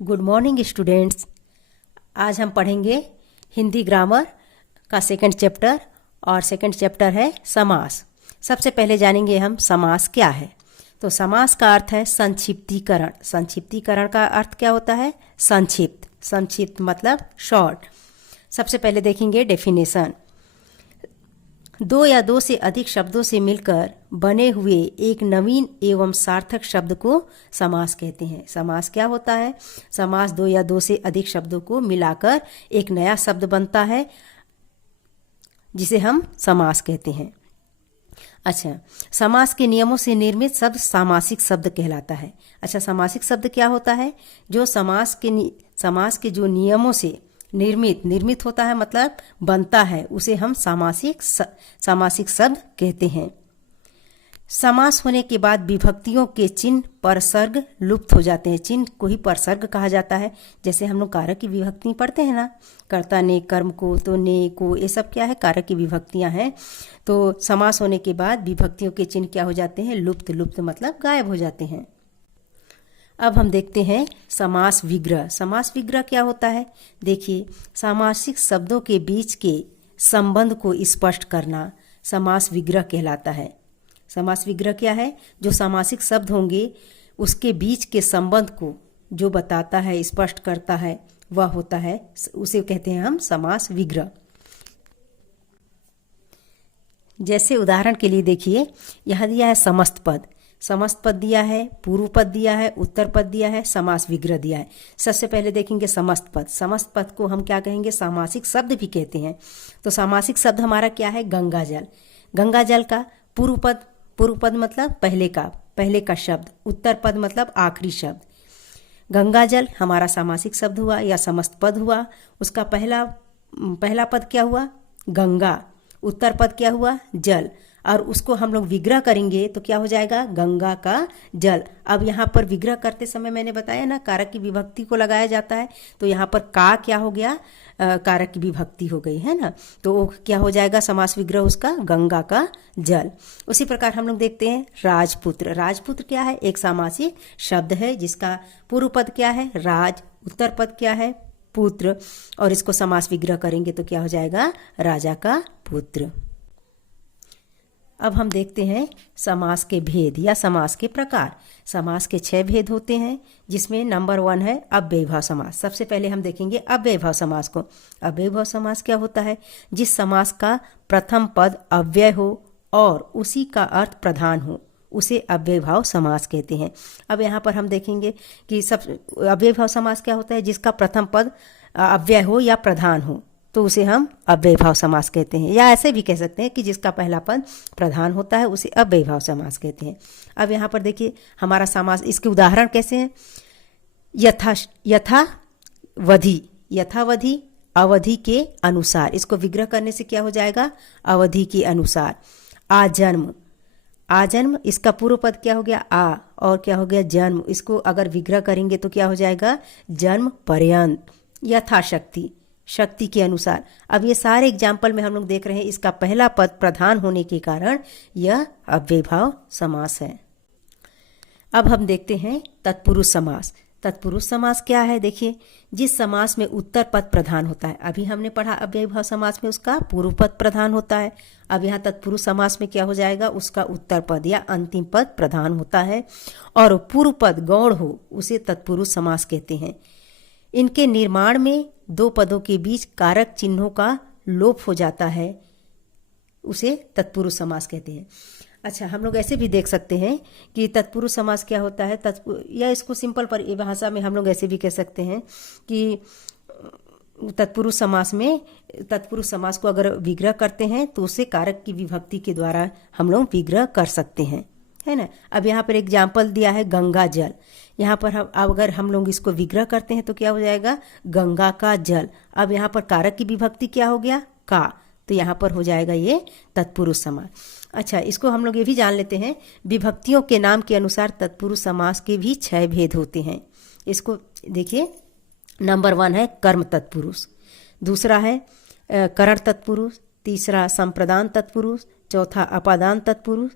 Good morning students. आज हम पढ़ेंगे हिंदी ग्रामर का सेकंड चैप्टर और सेकंड चैप्टर है समास। सबसे पहले जानेंगे हम समास क्या है। तो समास का अर्थ है संक्षिप्तीकरण। संक्षिप्तीकरण का अर्थ क्या होता है? संक्षिप्त। संक्षिप्त मतलब शॉर्ट। सबसे पहले देखेंगे डेफिनेशन। दो या दो से अधिक शब्दों से मिलकर बने हुए एक नवीन एवं सार्थक शब्द को समास कहते हैं। समास क्या होता है? समास दो या दो से अधिक शब्दों को मिलाकर एक नया शब्द बनता है, जिसे हम समास कहते हैं। अच्छा, समास के नियमों से निर्मित शब्द सामासिक शब्द कहलाता है। अच्छा, सामासिक शब्द क्या होता है? जो समास के जो नियमों से निर्मित होता है, मतलब बनता है, उसे हम सामासिक शब्द कहते हैं। समास होने के बाद विभक्तियों के चिन्ह परसर्ग लुप्त हो जाते हैं। चिन्ह को ही परसर्ग कहा जाता है। जैसे हम लोग कारक की विभक्ति पढ़ते हैं ना, कर्ता ने, कर्म को, तो ने को, ये सब क्या है? कारक की विभक्तियां हैं। तो समास होने के बाद विभक्तियों के चिन्ह क्या हो जाते हैं? लुप्त मतलब गायब हो जाते हैं। अब हम देखते हैं समास विग्रह। समास विग्रह क्या होता है? देखिए, सामासिक शब्दों के बीच के संबंध को स्पष्ट करना समास विग्रह कहलाता है। समास विग्रह क्या है? जो सामासिक शब्द होंगे उसके बीच के संबंध को जो बताता है, स्पष्ट करता है, वह होता है, उसे कहते हैं हम समास विग्रह। जैसे उदाहरण के लिए देखिए, यह दिया है समस्त पद। समस्त पद दिया है, पूर्व पद दिया है, उत्तर पद दिया है, समास विग्रह दिया है। सबसे पहले देखेंगे समस्त पद। समस्त पद को हम क्या कहेंगे? सामासिक शब्द भी कहते हैं। तो सामासिक शब्द हमारा क्या है? गंगा जल। गंगा जल का पूर्व पद मतलब पहले का शब्द। उत्तर पद मतलब आखिरी शब्द। गंगा जल हमारा सामासिक शब्द हुआ या समस्त पद हुआ। उसका पहला पद क्या हुआ? गंगा। उत्तर पद क्या हुआ? जल। और उसको हम लोग विग्रह करेंगे तो क्या हो जाएगा? गंगा का जल। अब यहाँ पर विग्रह करते समय मैंने बताया ना, कारक की विभक्ति को लगाया जाता है। तो यहाँ पर का क्या हो गया? कारक की विभक्ति हो गई है ना। तो वो क्या हो जाएगा? समास विग्रह उसका गंगा का जल। उसी प्रकार हम लोग देखते हैं राजपुत्र। राजपुत्र क्या है? एक सामासिक शब्द है जिसका पूर्व पद क्या है? राज। उत्तर पद क्या है? पुत्र। और इसको समास विग्रह करेंगे तो क्या हो जाएगा? राजा का पुत्र। अब हम देखते हैं समास के भेद या समास के प्रकार। समास के 6 भेद होते हैं, जिसमें नंबर 1 है अव्ययीभाव समास। सबसे पहले हम देखेंगे अव्ययीभाव समास को। अव्ययीभाव समास क्या होता है? जिस समास का प्रथम पद अव्यय हो और उसी का अर्थ प्रधान हो, उसे अव्ययीभाव समास कहते हैं। अब यहाँ पर हम देखेंगे कि अव्ययीभाव समास क्या होता है? जिसका प्रथम पद अव्यय हो या प्रधान हो, तो उसे हम अव्ययीभाव समास कहते हैं। या ऐसे भी कह सकते हैं कि जिसका पहला पद प्रधान होता है, उसे अव्ययीभाव समास कहते हैं। अब यहाँ पर देखिए हमारा समास, इसके उदाहरण कैसे हैं? यथावधि, अवधि के अनुसार। इसको विग्रह करने से क्या हो जाएगा? अवधि के अनुसार। आजन्म, इसका पूर्व पद क्या हो गया? आ, और क्या हो गया? जन्म। इसको अगर विग्रह करेंगे तो क्या हो जाएगा? जन्म पर्यंत। यथाशक्ति, शक्ति के अनुसार। अब ये सारे एग्जाम्पल में हम लोग देख रहे हैं इसका पहला पद प्रधान होने के कारण यह अव्ययीभाव समास है। अब हम देखते हैं तत्पुरुष समास। तत्पुरुष समास क्या है? देखिए, जिस समास में उत्तर पद प्रधान होता है। अभी हमने पढ़ा अव्ययीभाव समास में उसका पूर्व पद प्रधान होता है। अब यहाँ तत्पुरुष समास में क्या हो जाएगा? उसका उत्तर पद या अंतिम पद प्रधान होता है और पूर्व पद गौण हो, उसे तत्पुरुष समास कहते हैं। इनके निर्माण में दो पदों के बीच कारक चिन्हों का लोप हो जाता है, उसे तत्पुरुष समास कहते हैं। अच्छा, हम लोग ऐसे भी देख सकते हैं कि तत्पुरुष समास क्या होता है, या इसको सिंपल पर भाषा में हम लोग ऐसे भी कह सकते हैं कि तत्पुरुष समास को अगर विग्रह करते हैं तो उसे कारक की विभक्ति के द्वारा हम लोग विग्रह कर सकते हैं, है ना। अब यहाँ पर एग्जाम्पल दिया है गंगा जल। यहाँ पर अगर हम लोग इसको विग्रह करते हैं तो क्या हो जाएगा? गंगा का जल। अब यहाँ पर कारक की विभक्ति क्या हो गया? का। तो यहाँ पर हो जाएगा ये तत्पुरुष समास। अच्छा, इसको हम लोग ये भी जान लेते हैं, विभक्तियों के नाम के अनुसार तत्पुरुष समास के भी 6 भेद होते हैं। इसको देखिए, नंबर 1 है कर्म तत्पुरुष, दूसरा है करण तत्पुरुष, तीसरा संप्रदान तत्पुरुष, चौथा अपादान तत्पुरुष,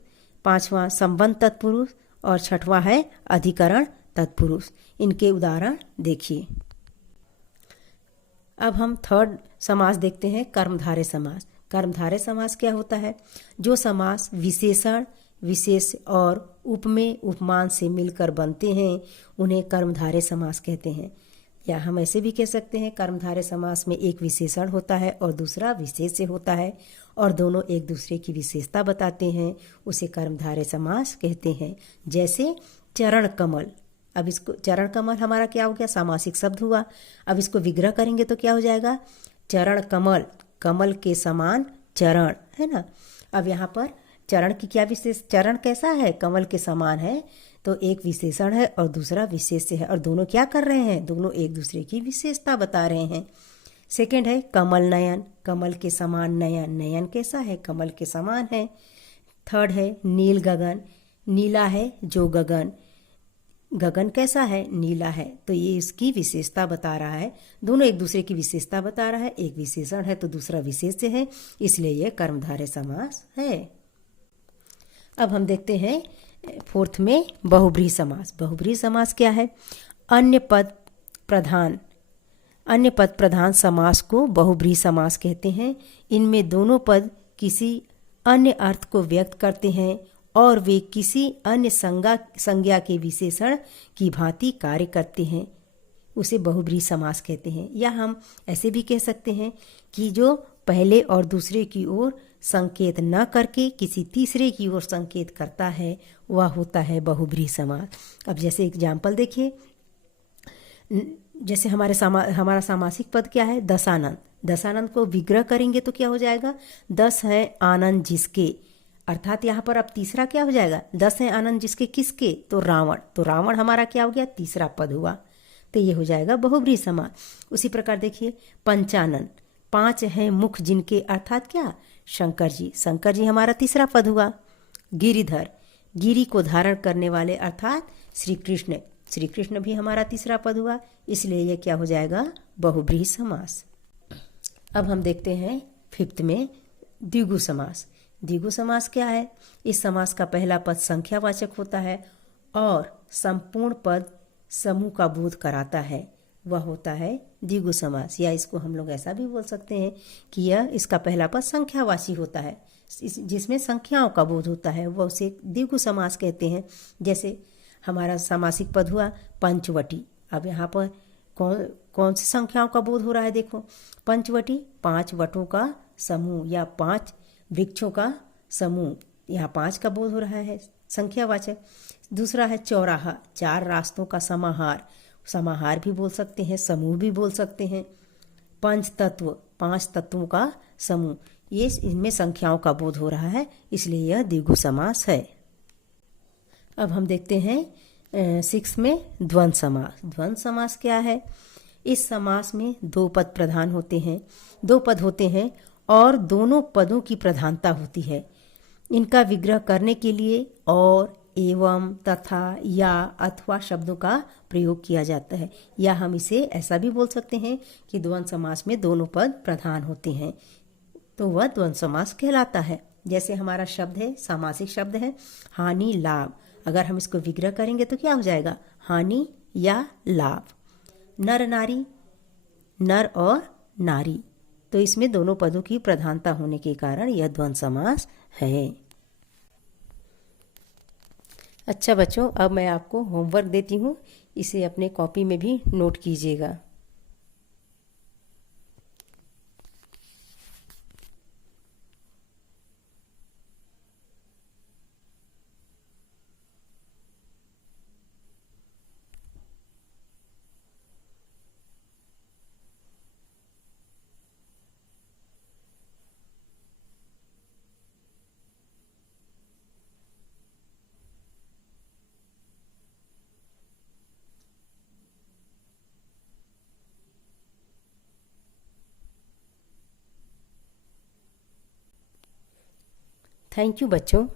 5वां संबंध तत्पुरुष और 6वां है अधिकरण तत्पुरुष। इनके उदाहरण देखिए। अब हम थर्ड समास देखते हैं, कर्मधारय समास। कर्मधारय समास क्या होता है? जो समास विशेषण, विशेष और उपमेय, उपमान से मिलकर बनते हैं उन्हें कर्मधारय समास कहते हैं। या हम ऐसे भी कह सकते हैं, कर्मधारय समास में एक विशेषण होता है और दूसरा विशेष से होता है और दोनों एक दूसरे की विशेषता बताते हैं, उसे कर्मधारय समास कहते हैं। जैसे चरण कमल। अब इसको, चरण कमल हमारा क्या हो गया? सामासिक शब्द हुआ। अब इसको विग्रह करेंगे तो क्या हो जाएगा? चरण कमल, कमल के समान चरण, है ना। अब यहाँ पर चरण की क्या विशेष, चरण कैसा है? कमल के समान है, तो एक विशेषण है और दूसरा विशेष्य है और दोनों क्या कर रहे हैं? दोनों एक दूसरे की विशेषता बता रहे हैं। सेकंड है कमल नयन, कमल के समान नयन, नयन कैसा है? कमल के समान है। थर्ड है नील गगन, नीला है जो गगन, गगन कैसा है? नीला है, तो ये इसकी विशेषता बता रहा है। दोनों एक दूसरे की विशेषता बता रहा है, एक विशेषण है तो दूसरा विशेष्य है, इसलिए यह कर्मधारय समास है। अब हम देखते हैं फोर्थ में बहुब्रीहि समास। बहुब्रीहि समास क्या है? अन्य पद प्रधान, अन्य पद प्रधान समास को बहुब्रीहि समास कहते हैं। इनमें दोनों पद किसी अन्य अर्थ को व्यक्त करते हैं और वे किसी अन्य संज्ञा के विशेषण की भांति कार्य करते हैं, उसे बहुब्रीहि समास कहते हैं। या हम ऐसे भी कह सकते हैं कि जो पहले और दूसरे की ओर संकेत न करके किसी तीसरे की ओर संकेत करता है वह होता है बहुब्रीहि समास। अब जैसे एग्जाम्पल देखिए, जैसे हमारा सामासिक पद क्या है? दशानंद। दशानंद को विग्रह करेंगे तो क्या हो जाएगा? 10 है आनंद जिसके, अर्थात यहाँ पर अब तीसरा क्या हो जाएगा? 10 है आनंद जिसके, किसके? तो रावण। तो रावण हमारा क्या हो गया? तीसरा पद हुआ, तो ये हो जाएगा बहुब्रीहि समास। उसी प्रकार देखिए पंचानन, 5 हैं मुख जिनके, अर्थात क्या? शंकर जी। शंकर जी हमारा तीसरा पद हुआ। गिरिधर, गिरी को धारण करने वाले, अर्थात श्री कृष्ण। श्री कृष्ण भी हमारा तीसरा पद हुआ, इसलिए यह क्या हो जाएगा? बहुब्रीहि समास। अब हम देखते हैं फिफ्थ में द्विगु समास। द्विगु समास क्या है? इस समास का पहला पद संख्यावाचक होता है और संपूर्ण पद समूह का बोध कराता है, वह होता है द्विगु समास। या इसको हम लोग ऐसा भी बोल सकते हैं कि यह, इसका पहला पद संख्यावाची होता है, जिसमें संख्याओं का बोध होता है, वह उसे द्विगु समास कहते हैं। जैसे हमारा सामासिक पद हुआ पंचवटी। अब यहाँ पर कौन सी संख्याओं का बोध हो रहा है? देखो, पंचवटी 5 वटों का समूह या 5 वृक्षों का समूह, यहाँ 5 का बोध हो रहा है, संख्यावाचक। दूसरा है चौराहा, 4 रास्तों का समाहार, समाहार भी बोल सकते हैं, समूह भी बोल सकते हैं। पंच तत्व, 5 तत्वों का समूह, ये इनमें संख्याओं का बोध हो रहा है, इसलिए यह द्विगु समास है। अब हम देखते हैं 6 में द्वंद्व समास। द्वंद्व समास क्या है? इस समास में 2 पद प्रधान होते हैं, 2 पद होते हैं और दोनों पदों की प्रधानता होती है। इनका विग्रह करने के लिए और, एवं, तथा, या, अथवा शब्दों का प्रयोग किया जाता है। या हम इसे ऐसा भी बोल सकते हैं कि द्वंद्व समास में दोनों पद प्रधान होते हैं, तो वह द्वंद्व समास कहलाता है। जैसे हमारा शब्द है, सामासिक शब्द है हानि लाभ, अगर हम इसको विग्रह करेंगे तो क्या हो जाएगा? हानि या लाभ। नर नारी, नर और नारी, तो इसमें दोनों पदों की प्रधानता होने के कारण यह द्वंद्व समास है। अच्छा बच्चों, अब मैं आपको होमवर्क देती हूँ, इसे अपने कॉपी में भी नोट कीजिएगा। थैंक यू बच्चों।